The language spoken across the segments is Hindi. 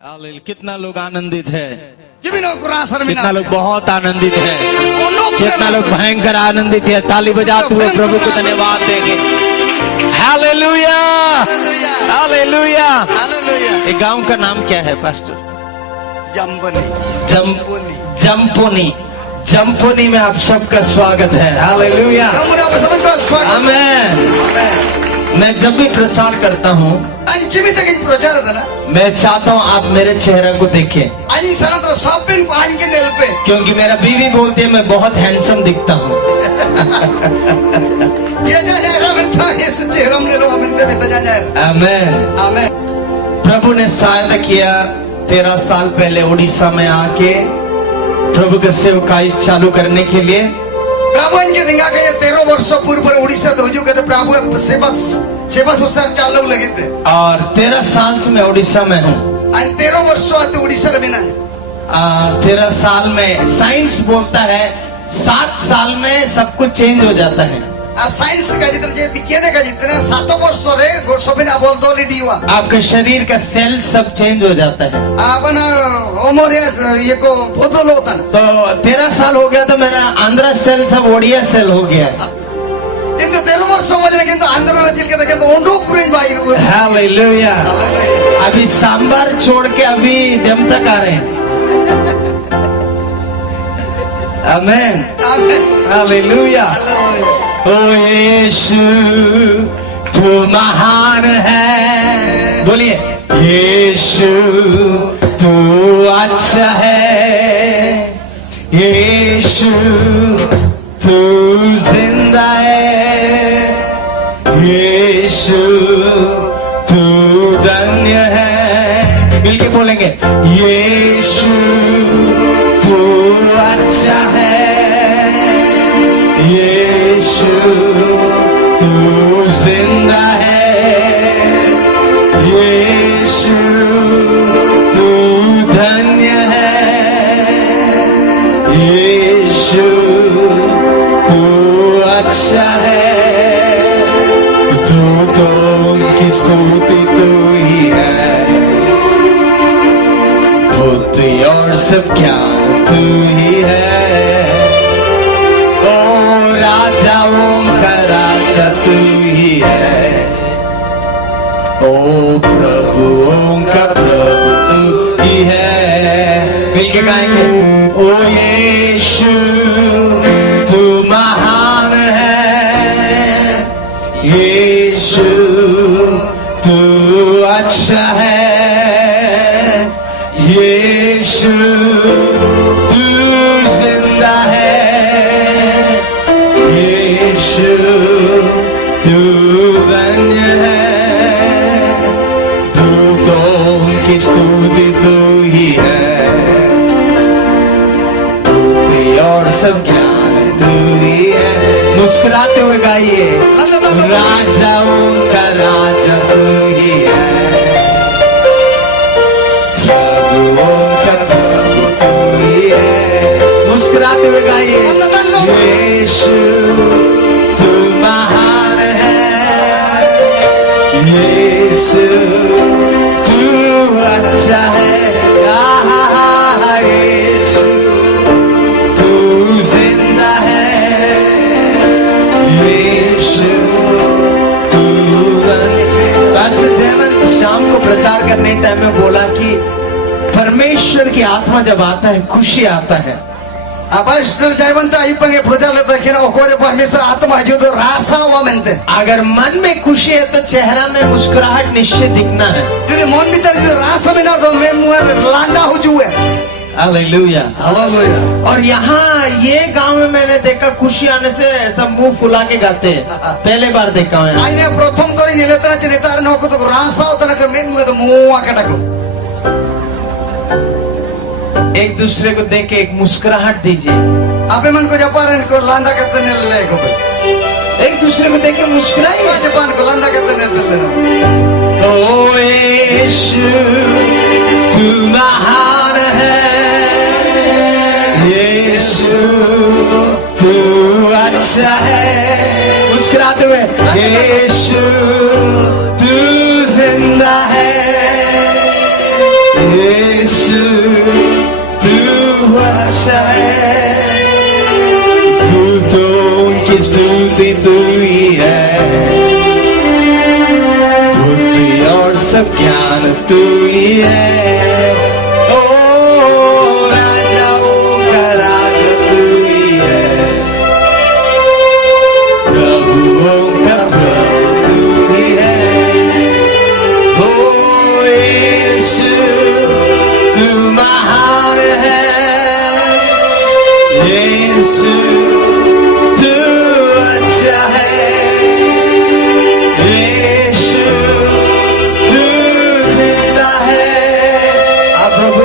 हालेलुया। कितना लोग आनंदित है, कितना लोग बहुत आनंदित है, कितना लोग भयंकर आनंदित है। ताली बजाते हुए प्रभु को धन्यवाद देंगे। Hallelujah hallelujah. ये गांव का नाम क्या है पास्टर? जम्पुनी। जम्पुनी में आप सबका स्वागत है। हालेलुया आमीन। मैं जब भी प्रचार करता हूँ मैं चाहता हूँ आप मेरे चेहरे को देखें, क्योंकि मेरा बीवी बोलती है मैं बहुत हैंडसम दिखता हूँ। आमीन। प्रभु ने सहायता किया 13 साल पहले उड़ीसा में आके प्रभु के सेवकाई चालू करने के लिए। प्रभु इनके दिंगा के 13 वर्षों पूर्व उड़ीसा तो जो कहते प्रभु सेवा सुस्तार चालू लगे थे। और 13 साल से मैं उड़ीसा में हूँ। 13 वर्षों आते उड़ीसा में ना 13 साल में साइंस बोलता है 7 साल में सब कुछ चेंज हो जाता है। साइंस का जितने 7 वर्षों रे गोसबिना बोल दो लिडिवा आपका शरीर का सेल सब चेंज हो जाता है। अपना उम्र ये को बदल होता है। तो 13 साल हो गया तो मेरा आंध्रा सेल सब ओडिया सेल हो गया। किंतु 13 वर्षों में किंतु आंध्रा जिल के देखे तो ओंडो पुरीन भाई। हालेलुया। अभी सांबार छोड़ के अभी दम तक आ रहे हैं। आमीन हालेलुया। ओ यीशु तू महान है, बोलिए यीशु तू अच्छा है, यीशु तू जिंदा है, यीशु तू धन्य है। मिलके बोलेंगे यीशु तू अच्छा है, यीशु तू जिंदा है, यीशु तू धन्य है, यीशु तू अच्छा है। दूतों की स्तुति तू ही है, बुद्धि और सब ज्ञान तू ही है। राजाओं का राजा तू ही है, ओ प्रभुओं का प्रभु तू ही है। मिलके गाएंगे ओ यीशु तू महान है, यीशु तू अच्छा है, यीशु तू जिंदा है, यीशु तू धन्य है। दूतों की स्तुति तू ही है, बुद्धि और सब ज्ञान तू ही है। मुस्कुराते हुए गाइए राजाओं का राजा तू ही है, प्रभुओं का प्रभु तू ही है। मुस्कुराते हुए गाइए यीशु तू महान है, यीशु तू अच्छा है, यीशु तू जिंदा है, यीशु तू। पास्टर जयवंत शाम को प्रचार करने टाइम में बोला कि परमेश्वर की आत्मा जब आता है खुशी आता है। पास्टर जयवंत अय्यप्पंगे प्रजालता कि ओकोरे परमेश्वर आत्मा जो तो रासावा मनते। अगर मन में खुशी है तो चेहरा में मुस्कुराहट निश्चित दिखना है। यदि मन भीतर जो रासा में ना तो मैं मुंह लांदा हो जुए। Hallelujah hallelujah. और यहाँ ये गांव में मैंने देखा खुशी आने से ऐसा मुंह फुला के गाते हैं, पहले बार देखा हूँ। आइने प्रथम तो निलेतना चिनेतार नौको तो रासा होता ना कि मैं मुंह तो मुंह आके डाको। एक दूसरे को देख के एक मुस्कुराहट दीजिए। आपे मन को जापान को लांदा करते ने ले को एक दूसरे को देख के मुस्कुराइए। को जापान को लांदा करते ने ले। ओ यीशु तू महान है, यीशु तू अच्छा है। मुस्कुराते हुए यीशु तू जिंदा है, सब ज्ञान तू ही है। ओ राजाओं का राजा तू ही है, प्रभुओं का प्रभु तू ही है। ओ यीशु तू महान है, यीशु तू अच्छा है, यीशु तू जिंदा है। आप प्रभु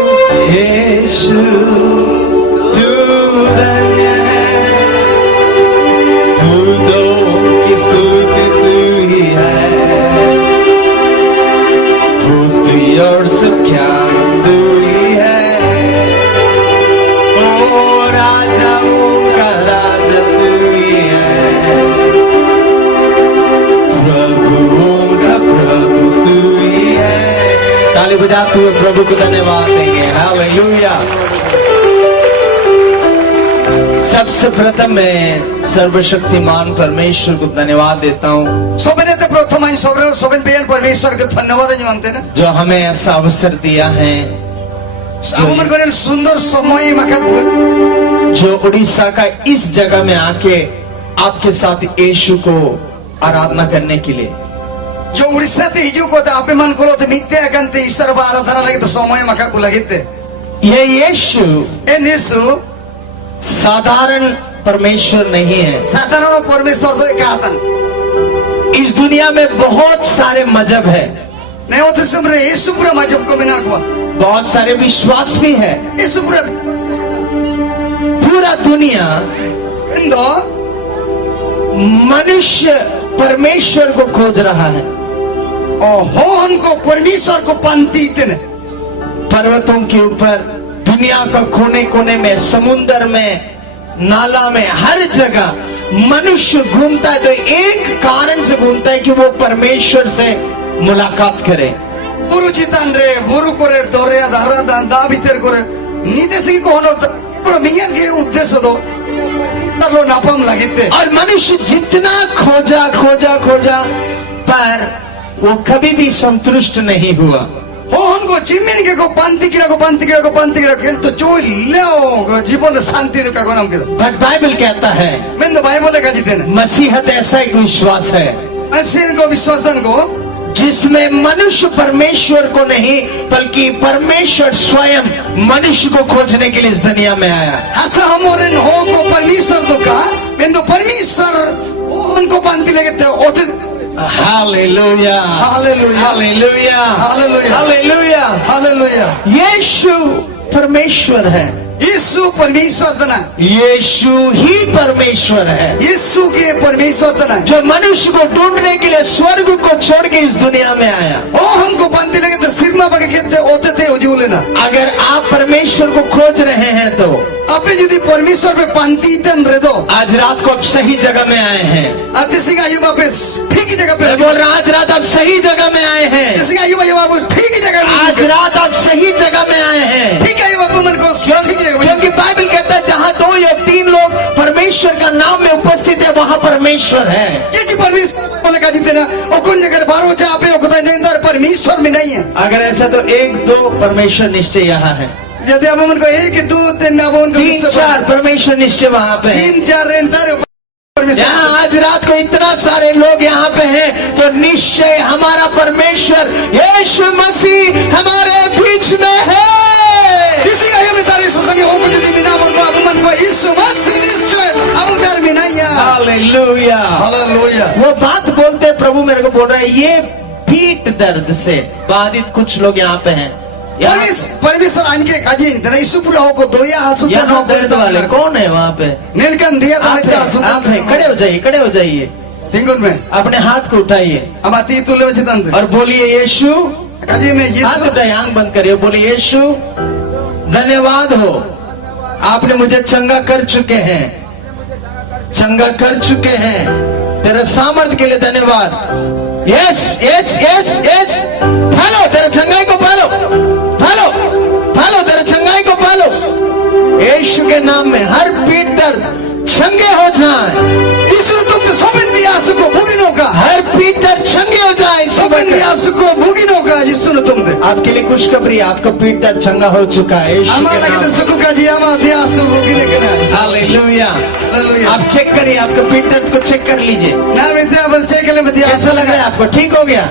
यीशु तू धन्य है, तू दो की स्तुति तू ही है, बुद्धि और सब ज्ञान तू ही है। ओ राजाओं का राजा तू ही है, प्रभुओं का प्रभु तू ही है। ताली बजाते हुए प्रभु को धन्यवाद देंगे। हालेलुया। सबसे प्रथम मैं सर्वशक्तिमान परमेश्वर को धन्यवाद देता हूँ, सोबेने ते प्रथम आणि सोबेन बेन परमेश्वर के धन्यवाद जी मानते ना। जो हमें ऐसा अवसर दिया है, आपण कोने सुंदर समय माकत जो उड़ीसा का इस जगह में आके आपके साथ यीशु को आराधना करने के लिए, जो उड़ीसा ते हिजू को आपे मन कोलो ते मिथ्या कंते ईश्वर बा आराधना लगे तो समय माकत को लगिते। ये यीशु ए निसु साधारण परमेश्वर नहीं है। साधारण परमेश्वर तो एक आतन इस दुनिया में बहुत सारे मजहब है, नहीं होते सुमरे यीशु पूरा मजहब को बिना को बहुत सारे विश्वास भी है। यीशु पूरा पूरा दुनिया इंदो मनुष्य परमेश्वर को खोज रहा है। और हो उनको परमेश्वर को पानती इतने पर्वतों के ऊपर, दुनिया का कोने कोने में, समुद्र में, नाला में, हर जगह मनुष्य घूमता है तो एक कारण से घूमता है कि वो परमेश्वर से मुलाकात करे। गुरु चितान रे गुरु करे दोरे धारा दा भीतर करे निदेश को होनर बड़ा मियां के उद्देश्य दो लो नापम लगिते। और मनुष्य जितना खोजा खोजा खोजा पर वो कभी भी संतुष्ट नहीं हुआ। हो उनको चिमिन के को पांति किरा तो जो ले जीवन शांति का नाम के बट बाइबल कहता है, मैं तो बाइबल का जीते ना मसीहत ऐसा एक विश्वास है ऐसे इनको विश्वास दान को जिसमें मनुष्य परमेश्वर को नहीं बल्कि परमेश्वर स्वयं मनुष्य को खोजने के लिए इस दुनिया में आया। ऐसा हमारे हो को परमेश्वर तो का मैं तो परमेश्वर उनको पांति लगे थे hallelujah hallelujah hallelujah hallelujah hallelujah hallelujah. Yeshu परमेश्वर है, यीशु परमेश्वर तना यीशु ही परमेश्वर है, यीशु के परमेश्वर तना जो मनुष्य को ढूंढने के लिए स्वर्ग को छोड़ के इस दुनिया में आया। ओ हमको पांति लगे तो सिर में बगे कहते होते थे उजूले ना। अगर आप परमेश्वर को खोज रहे हैं तो आपने यदि परमेश्वर पे पांति तन रे दो आज रात को आप सही जगह में आए हैं। आते सिंह आयुबा पे ठीक ही जगह पे मैं बोल रहा आज रात आप सही जगह में आए हैं। सिंह आयुबा ठीक ही जगह आज रात आप सही जगह में आए हैं। ठीक है आयुबा मन को क्योंकि बाइबल कहता है जहाँ 2 या 3 लोग परमेश्वर का नाम में उपस्थित है वहाँ परमेश्वर है। जी परमेश्वर बोले का जीते ना और कौन जगह बारो जहाँ पे परमेश्वर में नहीं है। अगर ऐसा तो 1-2 परमेश्वर निश्चय यहाँ है। यदि अब उनको 1-2 3 3-4 परमेश्वर निश्चय वहाँ पे 3-4 यहाँ आज रात को इतना सारे लोग यहाँ पे हैं तो निश्चय हमारा परमेश्वर यीशु मसीह हमारे बीच में है। इसी का ये तारीफ संगे होको यदि बिना बोलता अब मन को यीशु मसीह निश्चय अब उधर में नहीं है। Hallelujah hallelujah. वो बात बोलते प्रभु मेरे को बोल रहा है ये पीठ दर्द से बाधित कुछ लोग यहाँ पे हैं। परमेश्वर आनके काजी यीशु पूरा होको दोया हसु यहाँ दर्द वाले कौन है वहाँ पे? नीलकंठ दिया आप हैं, खड़े हो जाइए तिंगुन में अपने हाथ को उठाइए अमाती तुले में और बोलिए यीशु काजी में यीशु हाथ उठाइए, आंख बंद करिए, बोलिए यीशु धन्यवाद हो आपने मुझे चंगा कर चुके हैं, चंगा कर चुके हैं, तेरे सामर्थ्य के लिए धन्यवाद। यस यस यस यस पालो तेरे चंगाई को पालो, पालो पालो तेरे चंगाई को पालो। यीशु के नाम में हर पीठ दर्द चंगे हो जाए। ईश्वर तुम सोबन दिया सुको भूगिनो का हर पीठ दर्द चंगे हो जाए। सोबन दिया सुको भूगिनो का यीशु ने तुम दे आपके लिए खुशखबरी, आपका पीठ दर्द चंगा हो चुका है यीशु आमा के लगे नाम तो से। सुख का जी आमा ध्यास भोगिने के ना हालेलुया। हालेलुया आप चेक करिए, आपका पीठ दर्द को चेक कर लीजिए, ना वैसे अब चेक ले ध्यास कैसा लग रहा है आपको? ठीक हो गया?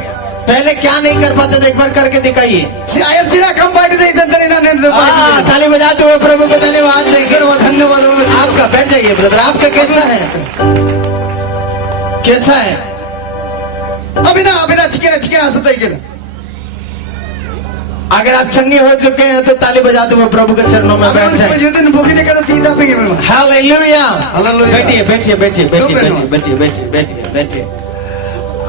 पहले क्या नहीं कर पाते थे, एक बार करके दिखाइए। आयर जिना कम पार्टी दे इधर ना नेम दे ताली बजाते हुए प्रभु को धन्यवाद देंगे। धन्यवाद आपका बैठ जाइए ब्रदर, आपका कैसा है? कैसा है? अभी ना ठीक है सुता ही के अगर आप चंगे हो चुके हैं तो ताली बजाते हुए प्रभु के चरणों में बैठ जाइए। जो दिन भोगिने का तो तीन पे में हालेलुया। हालेलुया। बैठिए बैठिए बैठिए बैठिए बैठिए बैठिए बैठिए बैठिए बैठिए।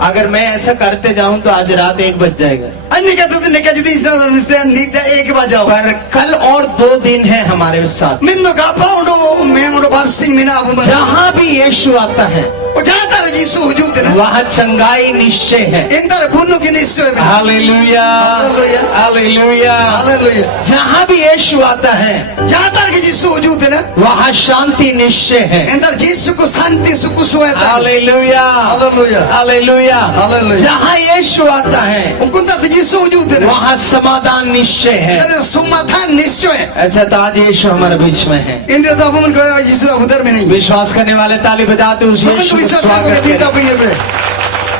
अगर मैं ऐसा करते जाऊं तो आज रात 1 बज जाएगा, अन्य कहते थे निका जिदी इसना नीट एक बजाओ पर कल और 2 दिन है हमारे साथ। मिंदो का पाउंडो मैं उड़ो बारसिंग मिना अब मैं जहां भी यीशु आता है ओ जाता है यीशु हुजूद है वहां चंगाई निश्चय है। इंदर बुन्नु की निश्चय में हालेलुया हालेलुया। हालेलुया। हालेलुया जहां भी यीशु आता है जाता है यीशु हुजूद है ना वहां शांति निश्चय है। इंदर यीशु को शांति सुख सुएता हालेलुया हालेलुया हालेलुया। हालेलुया। जहां यीशु आता है उनका तो यीशु हुजूद है ना वहां समाधान निश्चय है। इंदर समाधान निश्चय है ऐसा तो आज यीशु हमारे बीच में है। इंद्र तो अपन को यीशु अब उधर में नहीं विश्वास करने वाले ताली बजाते उस सब यीशु को को विश्वास स्वागत करके करें। देता भी है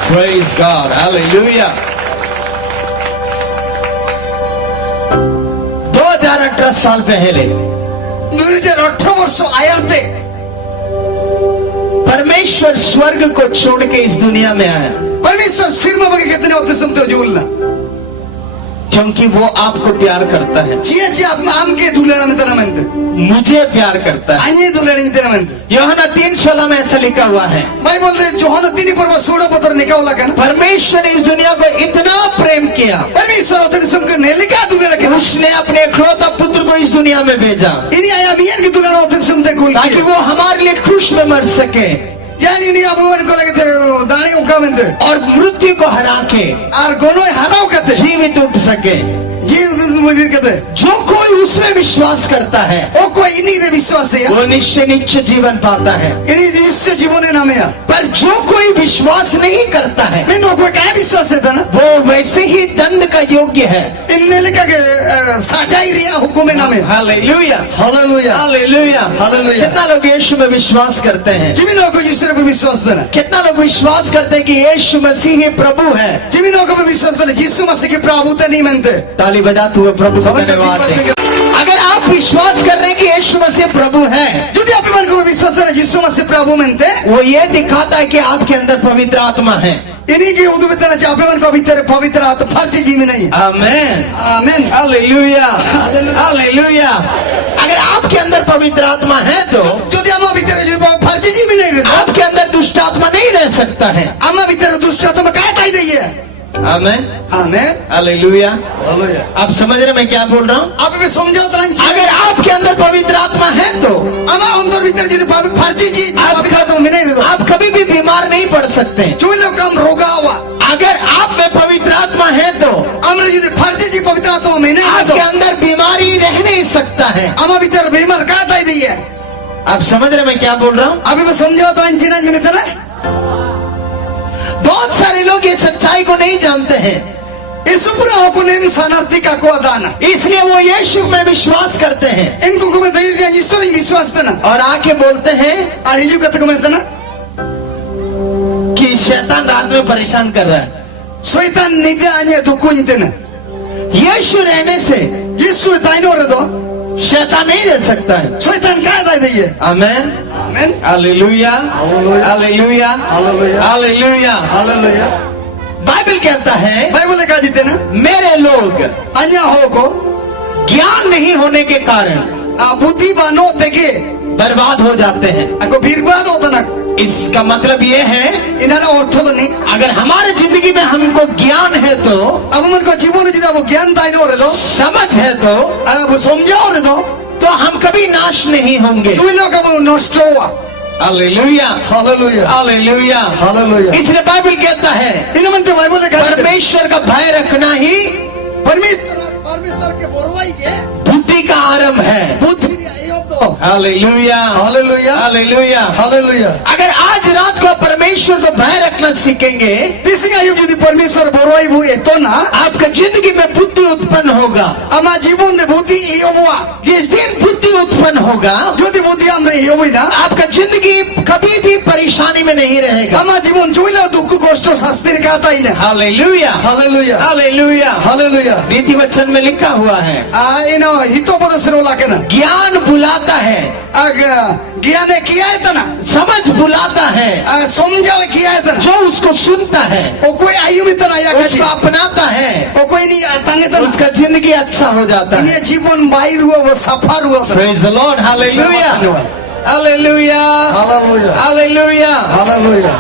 Praise God. Hallelujah. 2018 साल पहले 2018 वर्ष आयर थे परमेश्वर स्वर्ग को छोड़ के इस दुनिया में आया, परमेश्वर सिर में बगे कितने होते सुनते हो झूलना क्योंकि वो आपको प्यार करता है, जिया जी आप आम के दुलेना में तना मनते मुझे प्यार करता है। आइए दुलेना में तना मनते यूहन्ना 3:16 में ऐसा लिखा हुआ है, मैं बोल रहे जोहन तीन पर सोड़ा पत्र निकाला का परमेश्वर ने इस दुनिया को इतना प्रेम किया परमेश्वर होते सुनकर नेलिका दुलेना के उसने अपने इकलौता पुत्र को इस दुनिया में भेजा इन्हीं आया मियां की दुलेना होते सुनते कुल ताकि वो हमारे लिए क्रूस में मर सके जानी नहीं आप को लगे थे दाने उका में थे और मृत्यु को हरा के और गोनो हराओ कहते जीवित उठ सके। जी मुझे कहते जो कोई उसमें विश्वास करता है ओ कोई इन्हीं रे विश्वास है वो निश्चय निश्चय जीवन पाता है, इन्हीं निश्चय जीवन नाम है पर जो कोई विश्वास नहीं करता है मैं तो कोई क्या विश्वास है था ना वो वैसे ही दंड का योग्य है। इन्हें लिखा के साजाई रिया हुकुम नाम है हालेलुया हालेलुया हालेलुया हालेलुया। कितना लोग यीशु में विश्वास करते हैं? जिन लोगों को यीशु पे विश्वास देना कितना लोग विश्वास करते हैं कि यीशु मसीह ही प्रभु है? जिन लोगों को विश्वास देना यीशु मसीह की प्रभुता नहीं मानते ताली बजाते हुए प्रभु को सब धन्यवाद दें। अगर आप विश्वास कर रहे हैं कि यीशु मसीह प्रभु है यदि आप मन को विश्वास देना यीशु मसीह प्रभु मानते वो ये दिखाता है कि आपके अंदर पवित्र आत्मा है। इन्हीं की उदू में देना चाहे मन को भीतर पवित्र आत्मा फर्जी जी में नहीं आमेन आमीन हालेलुया हालेलुया। अगर आपके अंदर पवित्र आत्मा है तो यदि हम भीतर जो फर्जी जी में नहीं रहता आपके अंदर दुष्ट आत्मा नहीं रह सकता है। हम भीतर दुष्ट आत्मा क्या टाई दई है आमेन आमीन हालेलुया। हालेलुया। आप समझ रहे मैं क्या बोल रहा हूँ? आप भी समझाओ तो अगर आपके अंदर पवित्र आत्मा है तो हमारे अंदर भीतर जो फर्जी जी पवित्र आत्मा में नहीं रहता आप कभी भी बीमार नहीं पड़ सकते। जो लोग हम रोगा हुआ अगर आप में पवित्र आत्मा है तो हमने जो फर्जी जी पवित्र आत्मा में नहीं आपके अंदर बीमारी रह नहीं सकता है। हम भीतर बीमार क्या टाई दी है आप समझ रहे मैं क्या बोल रहा हूँ? अभी मैं समझाओ तो अंचिना में नहीं बहुत सारे लोग ये सच्चाई को नहीं जानते हैं, इसुपुरा को नेम सनार्थी का को अदाना इसलिए वो यीशु में विश्वास करते हैं इनको को मैं दई ईश्वर ही विश्वास देना और आके बोलते हैं और ये कहते को मैं देना कि शैतान रात में परेशान कर रहा है। शैतान निदे आने तो कुछ देना यीशु रहने से यीशु ताइनो रे दो शैतान नहीं रह सकता है। शैतान क्या दाई दी है आमेन आमीन hallelujah hallelujah. Hallelujah hallelujah. Hallelujah. Hallelujah. Bible कहता है बाइबल का जीते ना मेरे लोग अन्य हो को ज्ञान नहीं होने के कारण बुद्धि बानो देखे बर्बाद हो जाते हैं। को बर्बाद होता ना इसका मतलब ये है इन्होंने अर्थ तो नहीं अगर हमारे जिंदगी में हमको ज्ञान है तो अब मन को जीवन जीता वो ज्ञान ताइनो रे दो समझ है तो अब समझाओ रे दो हम कभी नाश नहीं होंगे। तू लोग अब नष्ट हुआ हालेलुया हालेलुया हालेलुया हालेलुया। इसलिए बाइबल कहता है इन मन तो बाइबल का परमेश्वर का भय रखना ही परमेश्वर के बोरवाई के बुद्धि बुद्धि का आरंभ है। बुद्धि आयो तो हालेलुया, हालेलुया हालेलुया। हालेलुया अगर आज रात को परमेश्वर को भय रखना सीखेंगे, तीसरी आयु यदि परमेश्वर बरोई हुए तो ना आपका जिंदगी में बुद्धि उत्पन्न होगा। आमा जीवन ने बुद्धि इयो हुआ जिस दिन बुद्धि उत्पन्न होगा, यदि बुद्धि हमरे इयो हुई ना आपका जिंदगी कभी भी परेशानी में नहीं रहेगा। आमा जीवन जोइला दुख कष्ट शास्तिर का ताई ना हालेलुया, हालेलुया हालेलुया। हालेलुया नीति वचन में लिखा हुआ है, इनो हितोपद सिरोला के ना ज्ञान बुलाता है, आग ज्ञान किया है तना समझ बुलाता है, समझावे किया है तना जो उसको सुनता है, ओ कोई आयु में तना या उसको अपनाता है, ओ कोई नहीं तांगे तना उसका जिंदगी अच्छा हो जाता है। ये जीवन बाहर हुआ वो सफर हुआ Praise the Lord, hallelujah, hallelujah, hallelujah hallelujah. Hallelujah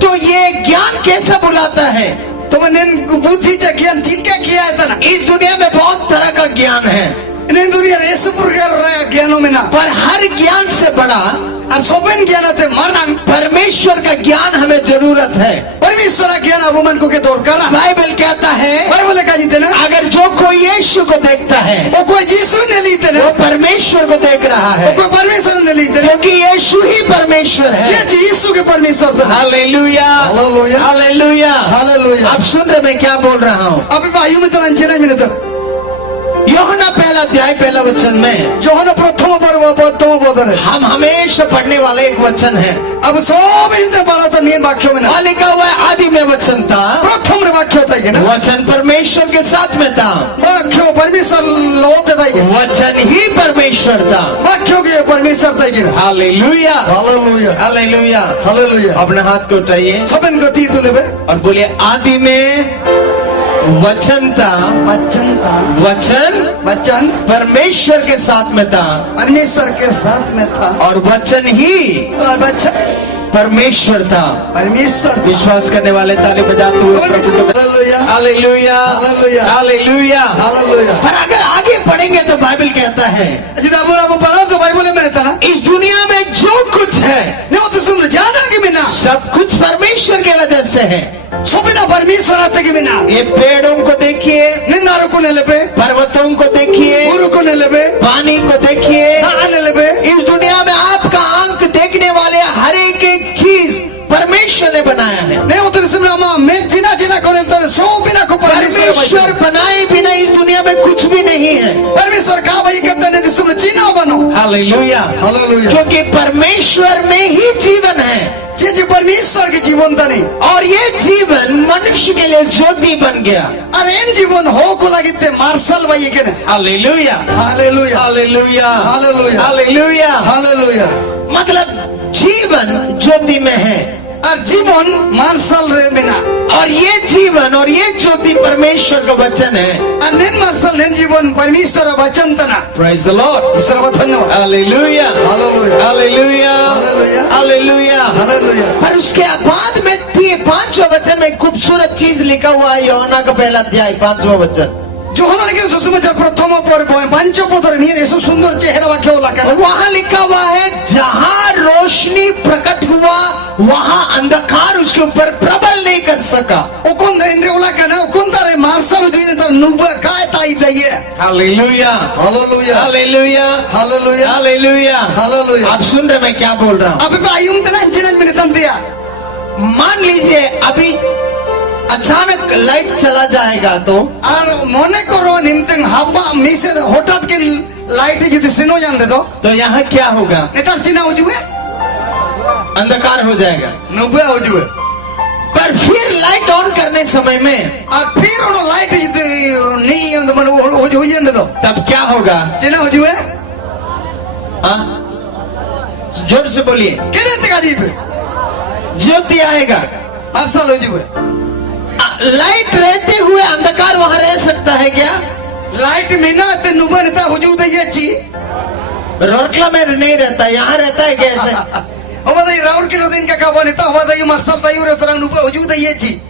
तो ये ज्ञान कैसा बुलाता है? तो मैंने बुद्धि चा ज्ञान ठीक है किया है तना इस दुनिया में बहुत तरह का ज्ञान है, इन दुनिया रेस प्रकार ज्ञानों में ना पर हर ज्ञान से बड़ा और सोपेन ज्ञान आते मरना परमेश्वर का ज्ञान हमें जरूरत है। परमेश्वर का ज्ञान अब मन को के दौर करा बाइबल कहता है, बाइबल का जीते ना अगर जो कोई यीशु को देखता है, वो कोई यीशु ने लीते ना वो परमेश्वर को देख रहा वो है, कोई परमेश्वर ने लीते ना क्योंकि यीशु ही परमेश्वर है। जे यीशु के परमेश्वर था हालेलुया, हालेलुया हालेलुया। हालेलुया आप सुन रहे मैं क्या बोल रहा हूँ? अभी आयु में तना अंचना में तो यूहन्ना पहला अध्याय पहला वचन में जो है प्रथम पर्व प्रथम बोधर है हम हमेशा पढ़ने वाले एक वचन है, अब सब इनते बड़ा तो नीन वाक्यों में ना वहाँ लिखा हुआ है, आदि में वचन था, प्रथम रे वाक्य होता है ना वचन परमेश्वर के साथ में था, वाक्य परमेश्वर लोट देता है वचन ही परमेश्वर था। वाक्यों के परमेश्वर था कि हालेलुया, हालेलुया हालेलुया। हालेलुया अपने हाथ को उठाइए सबन गति तो लेबे और बोलिए, आदि में वचन था, बच्चन था वचन बच्चन परमेश्वर के साथ में था, परमेश्वर के साथ में था और वचन ही और बच्चन परमेश्वर था। परमेश्वर विश्वास करने वाले ताली बजाते हुए प्रभु को hallelujah hallelujah, hallelujah hallelujah. Hallelujah पर अगर आगे पढ़ेंगे तो बाइबल कहता है, जिदा बोला वो पढ़ा तो बाइबल में रहता ना इस दुनिया में जो कुछ है नहीं तो सुन जाना कि बिना सब कुछ परमेश्वर के वजह से है। सोबिना परमेश्वर आते कि बिना ये पेड़ों को देखिए, निंदारों को ने लेबे पर्वतों को देखिए, गुरु को ने लेबे पानी को देखिए, दान ने लेबे इस दुनिया में आपका आंख देखने वाले हर एक चीज परमेश्वर ने बनाया है। नहीं उतर सिमरामा मैं जिना जिना को तो सो बिना को परमेश्वर बनाए बिना इस दुनिया में कुछ भी नहीं है। परमेश्वर का भाई कहते ने जिसमें चिन्ह बनो हालेलुया, हालेलुया क्योंकि परमेश्वर में ही जीवन है जे परमेश्वर के जीवन था नहीं और ये जीवन मनुष्य के लिए ज्योति बन गया। अरे इन जीवन हो को लगिते मार्शल भाई के ने hallelujah, hallelujah hallelujah, hallelujah hallelujah. Hallelujah मतलब जीवन ज्योति में है और जीवन मार्शल रे बिना और ये जीवन और ये ज्योति परमेश्वर का वचन है। और निन मार्शल निन जीवन परमेश्वर वचन तना Praise the Lord, ईश्वर का धन्यवाद hallelujah, hallelujah hallelujah, hallelujah hallelujah. Hallelujah पर उसके बाद में 5वां वचन में खूबसूरत चीज लिखा हुआ है, यूहन्ना का पहला अध्याय 5वां वचन। जोहना के सुसमाचार प्रथम पर्व पंचपोधर नीर ऐसा सुंदर चेहरा वाक्य होला का वहाँ लिखा हुआ है, जहाँ रोशनी प्रकट हुआ वहाँ अंधकार उसके ऊपर प्रबल नहीं कर सका। ओकोन इंद्र होला का ना ओकोन तारे मार्शल दुई ने तार नुबा काय ताई दइए hallelujah, hallelujah hallelujah, hallelujah hallelujah. Hallelujah आप सुन रहे मैं क्या बोल रहा हूँ? अबे आयुम तना जिन मिनट दिया मान लीजिए अभी अचानक लाइट चला जाएगा तो और मने करो निमतंग हापा मिसे हठात के लाइट यदि सिनो जान रे तो यहाँ क्या होगा? नेतार चिना हो जुए अंधकार हो जाएगा। नुबा हो जुए पर फिर लाइट ऑन करने समय में और फिर वो लाइट यदि नहीं मन हो जुए ने तो तब क्या होगा? चिना हो जुए हाँ? जोर से बोलिए। किने तक अजीब ज्योति आएगा, मार्शल हो जुए लाइट रहते हुए अंधकार वहाँ रह सकता है क्या? लाइट मीना ते नुबा नेता हो जू दइए ची रोरकला में नहीं रहता, यहाँ रहता है कैसे? हमारे राउर किलो दिन का काबा नेता हुआ दइए मार्शल ताई रे तरंग नुबा हो जू दइए ची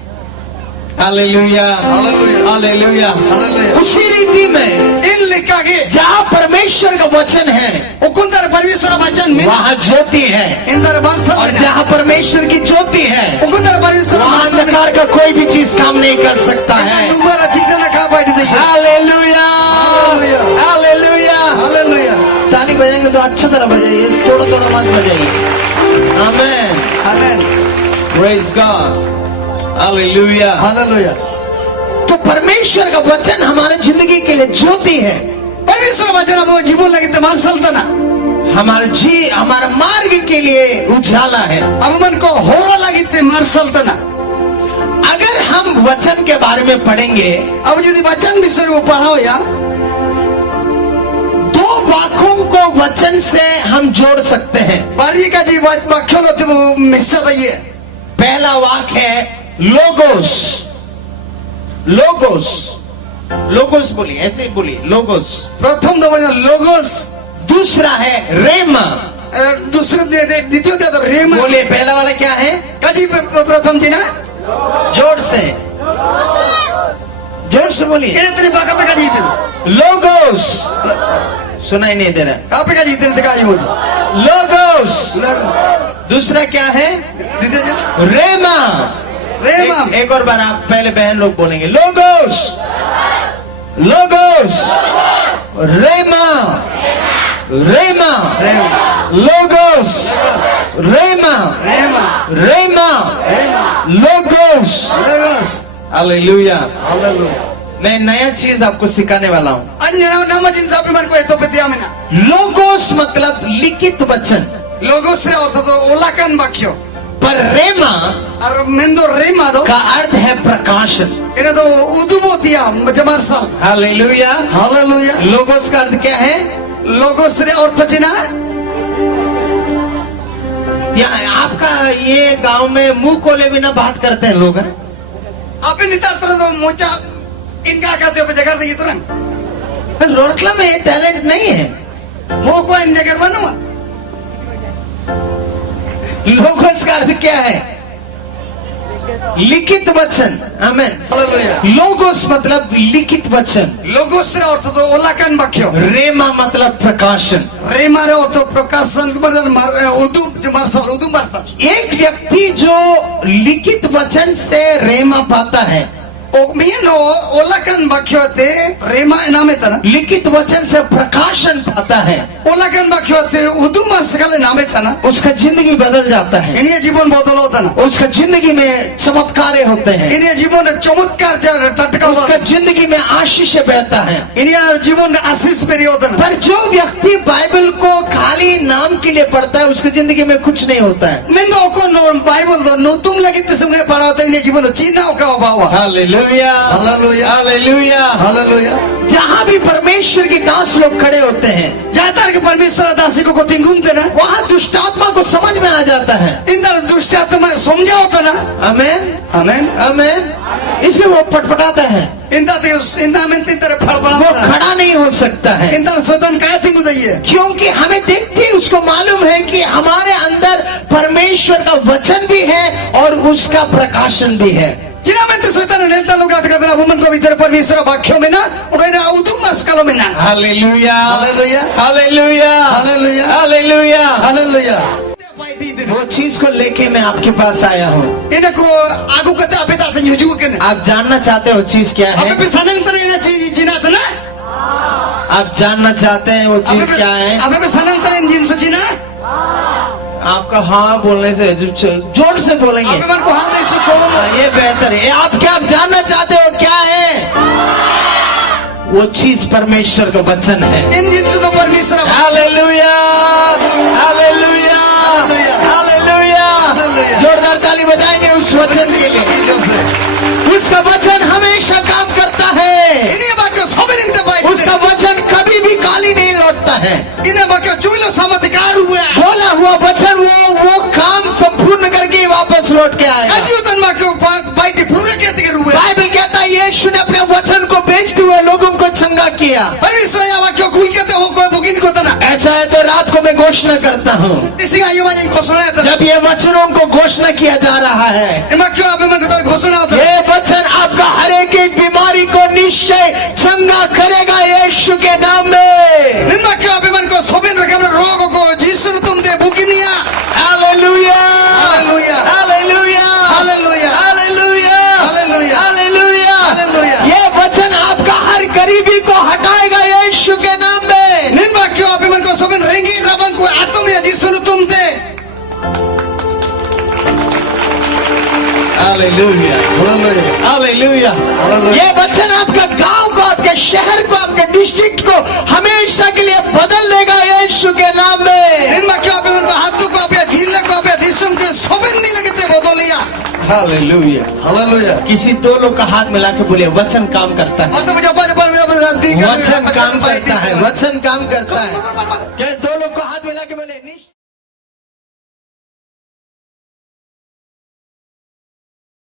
हालेलुया, हालेलुया हालेलुया। हालेलुया उसी रीति में इन लिखा के जहाँ परमेश्वर का वचन है उकुंदर परमेश्वर वचन में वहाँ ज्योति है, इंदर मार्शल और जहाँ परमेश्वर की ज्योति है उकुंदर परमेश्वर वहाँ अंधकार का कोई भी चीज काम नहीं कर सकता है। नुबा रचित ना खा बैठ दइए हालेलुया, हालेलुया। बजाएंगे तो अच्छा तरह बजाइए, थोड़ा थोड़ा मत बजाइए। आमेन, आमेन, प्रेज गॉड, हालेलुया। हालेलुया। तो परमेश्वर का वचन हमारे जिंदगी के लिए ज्योति है, परमेश्वर वचन हम जीवन लगे तमार सल्तना हमारा मार्ग के लिए उजाला है। अब मन को होरा लगी तमार सल्तना। अगर हम वचन के बारे में पढ़ेंगे, अब यदि वचन विषय को पढ़ाओ या दो वाक्यों को वचन से हम जोड़ सकते हैं। बारी का जी वाक्य लो तो मिस्सा रहिए। पहला वाक्य है लोगोस, लोगोस, लोगोस बोलिए, ऐसे ही बोलिए लोगोस। प्रथम तो लोगोस, दूसरा है रेमा, दूसरे द्वितीय तो रेमा। बोलिए पहला वाला क्या है? कजी प्रथम जी ना जोर से, जोर से बोलिए। इन्हें तेरी बाका पे का जीते लोगोस, सुनाई नहीं दे रहा। कहाँ पे का जीते ने काजी बोली लोगोस। दूसरा क्या है? दीदी जी रेमा। रेमा। एक और बार आप पहले बहन लोग बोलेंगे logos, logos, rhema, rhema, logos, rhema, rhema, rhema, rhema, logos. Logos. Hallelujah. Hallelujah. मैं नया चीज आपको सिखाने वाला हूँ। अन्य नाम जिनसा भी मन को तो पेतिया में ना लोगोस मतलब लिखित वचन, लोगोस से अर्थ तो ओलाकन वाक्य पर रेमा और मेंदो रेमा दो का अर्थ है प्रकाशन। इन्हें तो उदुबो दिया जमार साल। हालेलुया। हालेलुया। लोगोस का अर्थ क्या है? लोगोस रे अर्थ जिना या आपका ये गांव में मुंह खोले बिना बात करते हैं लोग, हैं? आप निता तो मोचा इनका करते हो जगह ये तुरंत रोरकला में ये टैलेंट नहीं है। हो को इन जगह बनवा लोगोस का अर्थ क्या है? लिखित वचन। आमेन। हालेलुया। लोगोस मतलब लिखित वचन। लोगोस रे अर्थ तो ओलाकन वाक्य रेमा मतलब प्रकाशन। रेमा रे अर्थ प्रकाशन बदल मार उदु जमार साल उदु मार साल। एक व्यक्ति जो लिखित वचन से रेमा पाता है, ओलाकन वाक्य ते रेमा नामे तना लिखित वचन से प्रकाशन पाता है, ओलाकन वाक्य ते उदुमा सकले नामे तना उसका जिंदगी बदल जाता है, इन्हें जीवन बदल होता ना उसका जिंदगी में चमत्कार होते हैं, इन्हें जीवन चमत्कार टटका उसका जिंदगी में आशीष बहता है। इन्हें जीवन आशीष पेरी होता ना। पर जो व्यक्ति बाइबल को खाली नाम के लिए पढ़ता है उसकी जिंदगी में कुछ नहीं होता है। मैं तो को नो बाइबल दो नो तुम लगे तो सुने पढ़ा होता इन्हें जीवन चीना का अभाव। Hallelujah, hallelujah, hallelujah, hallelujah. जहाँ भी परमेश्वर के दास लोग खड़े होते हैं, जाता के परमेश्वर दासी को तिंगुनते ना वहाँ दुष्ट आत्मा को समझ में आ जाता है। इंदर दुष्ट आत्मा समझा होता ना। आमेन, आमेन, आमेन। इसलिए वो पटपटाता है, इंदा में तीन तरह फल वो बड़ा खड़ा नहीं हो सकता है, इंदर सदन का तिंगु दइए क्योंकि हमें देखते ही उसको मालूम है कि हमारे अंदर परमेश्वर का वचन भी है और उसका प्रकाशन भी है। जिना में तो शैतान नेलता लोग अटका देना वमन को भीतर परमेश्वर वाक्यों में ना उन्हें उदुम मस्कलों में ना। Hallelujah, hallelujah, hallelujah, hallelujah, hallelujah, hallelujah. वो चीज को लेके मैं आपके पास आया हूँ। इन्हें को आगू कहते आप इतना न्यूज़ के ना आप जानना चाहते हो चीज क्या है? आप भी सनंग तरह इन्हें चीज जिना तो ना आप जानना चाहते हैं वो चीज क्या है? आप भी सनंग तरह जिन से जिना आपका हाँ बोलने से जोर से बोलेंगे, आप मन को हाँ दे इसको ये बेहतर है। आप क्या जानना चाहते हो क्या है? वो चीज परमेश्वर का वचन है। इन जिन से तो परमेश्वर हालेलुया, हालेलुया, हालेलुया। जोरदार ताली बजाएंगे उस वचन के लिए। उसका वचन हमेशा काम करता है, इन्हें वाक्य सोबे निकते बाइट उसका वचन कभी भी खाली नहीं लौटता है। इन्हें वाक्य चुइलो समझकार हुआ बोला हुआ वचन वो काम संपूर्ण करके वापस लौट के आएगा। अजीतन वाक्य बाइट पूरे कहते के हुए बाइबल कहता है यीशु ने अपने वचन को बेचते हुए लोगों को चंगा किया। परमेश्वर या वाक्य कुल कहते हो कोई बुकिन को तना ऐसा है तो रात को मैं घोषणा करता हूँ, इसी का युवा जिन घोषणा है जब ये वचनों को घोषणा किया जा रहा है, वाक्य आप मन को घोषणा होता ये वचन आपका हर एक बीमारी को निश्चय चंगा करेगा यीशु के नाम में। निन वाक्य आप मन को सोबिन रखे अपने रोग को जीसु तुम दे बुकिनिया। Hallelujah, hallelujah, hallelujah, hallelujah, hallelujah, hallelujah, hallelujah, hallelujah. ये वचन आपका हर गरीबी को हटाएगा यीशु के नाम में। निन वाक्य आप मन को सोबिन रेंगी हालेलुया। हालेलुया। ये वचन आपका गांव को, आपके शहर को, आपके डिस्ट्रिक्ट को हमेशा के लिए बदल देगा यीशु के नाम में। निर्मा क्या पे उनका हाथों को पे जिले को पे दिसम के सोबेंदी लगते बदलिया। हालेलुया। हालेलुया। किसी दो लोग का हाथ मिला के बोले वचन काम करता है, और तो मुझे वचन काम करता है, वचन काम करता है।